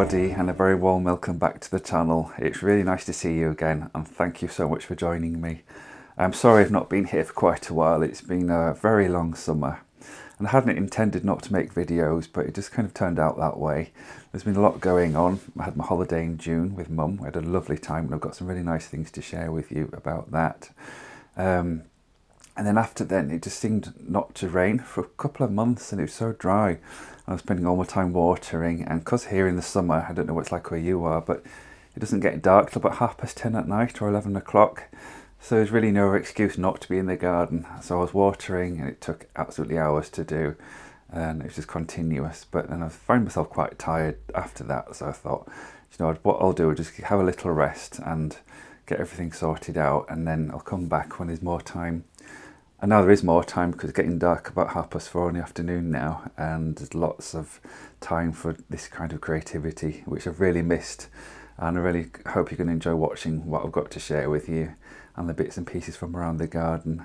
everybody, and a very warm welcome back to the channel. It's really nice to see you again, and thank you so much for joining me. I'm sorry I've not been here for quite a while. It's been a very long summer, and I hadn't intended not to make videos, but it just kind of turned out that way. There's been a lot going on. I had my holiday in June with Mum. We had a lovely time, and I've got some really nice things to share with you about that. And then after then, it just seemed not to rain for a couple of months, and it was so dry. I was spending all my time watering, and because here in the summer, I don't know what it's like where you are, but it doesn't get dark till about 10:30 at night or 11 o'clock. So there's really no excuse not to be in the garden. So I was watering, and it took absolutely hours to do, and it was just continuous. But then I found myself quite tired after that, so I thought, you know, what I'll do is just have a little rest and get everything sorted out, and then I'll come back when there's more time. And now there is more time because it's getting dark about 4:30 in the afternoon now, and there's lots of time for this kind of creativity, which I've really missed. And I really hope you're going to enjoy watching what I've got to share with you and the bits and pieces from around the garden.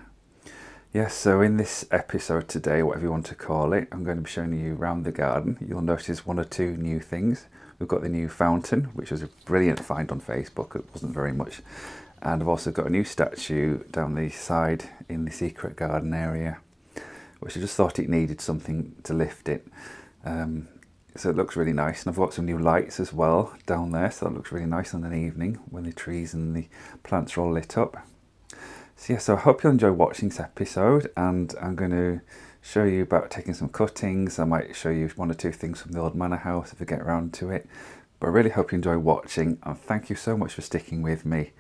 Yes, so in this episode today, whatever you want to call it, I'm going to be showing you around the garden. You'll notice one or two new things. We've got the new fountain, which was a brilliant find on Facebook. It wasn't very much. And I've also got a new statue down the side in the secret garden area, which I just thought it needed something to lift it. So it looks really nice. And I've got some new lights as well down there, so that looks really nice on an evening when the trees and the plants are all lit up. So yeah, so I hope you'll enjoy watching this episode, and I'm going to show you about taking some cuttings. I might show you one or two things from the Old Manor House if I get around to it. But I really hope you enjoy watching, and thank you so much for sticking with me.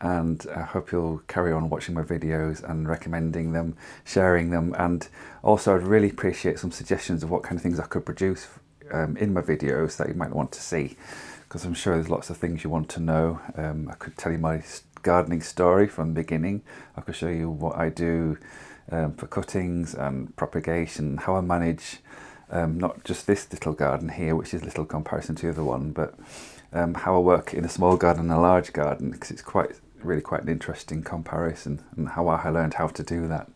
And I hope you'll carry on watching my videos and recommending them, sharing them, and also I'd really appreciate some suggestions of what kind of things I could produce in my videos that you might want to see, because I'm sure there's lots of things you want to know. I could tell you my gardening story from the beginning. I could show you what I do for cuttings and propagation, how I manage not just this little garden here, which is little comparison to the other one, but how I work in a small garden and a large garden, because it's really quite an interesting comparison, and how I learned how to do that.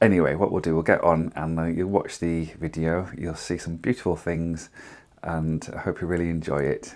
Anyway, what we'll do, we'll get on, and you'll watch the video. You'll see some beautiful things, and I hope you really enjoy it.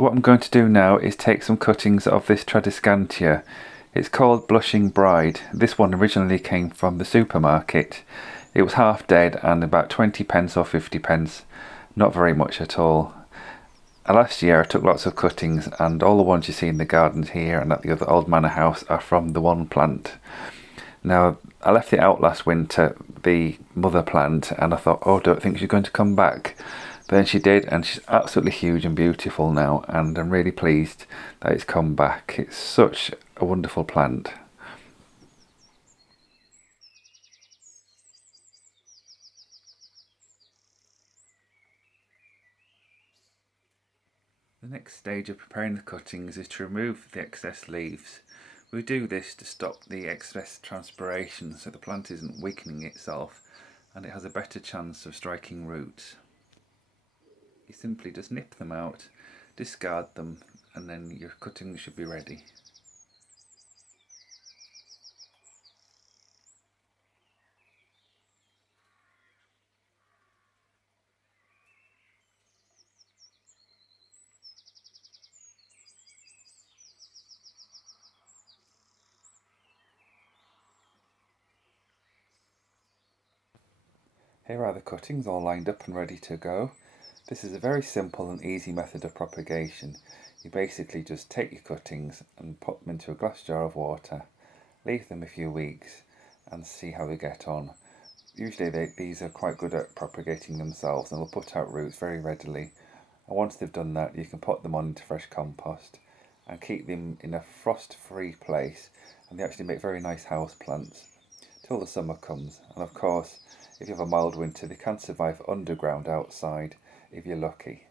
So what I'm going to do now is take some cuttings of this Tradescantia. It's called Blushing Bride. This one originally came from the supermarket. It was half dead and about 20 pence or 50 pence. Not very much at all. Last year I took lots of cuttings, and all the ones you see in the gardens here and at the other Old Manor House are from the one plant. Now, I left it out last winter, the mother plant, and I thought, oh, don't think she's going to come back. But then she did, and she's absolutely huge and beautiful now, and I'm really pleased that it's come back. It's such a wonderful plant. The next stage of preparing the cuttings is to remove the excess leaves. We do this to stop the excess transpiration so the plant isn't weakening itself and it has a better chance of striking roots. You simply just nip them out, discard them, and then your cuttings should be ready. Here are the cuttings all lined up and ready to go. This is a very simple and easy method of propagation. You basically just take your cuttings and put them into a glass jar of water, leave them a few weeks and see how they get on. Usually these are quite good at propagating themselves and will put out roots very readily. And once they've done that, you can put them on into fresh compost and keep them in a frost-free place, and they actually make very nice house plants till the summer comes. And of course, if you have a mild winter, they can survive underground outside if you're lucky.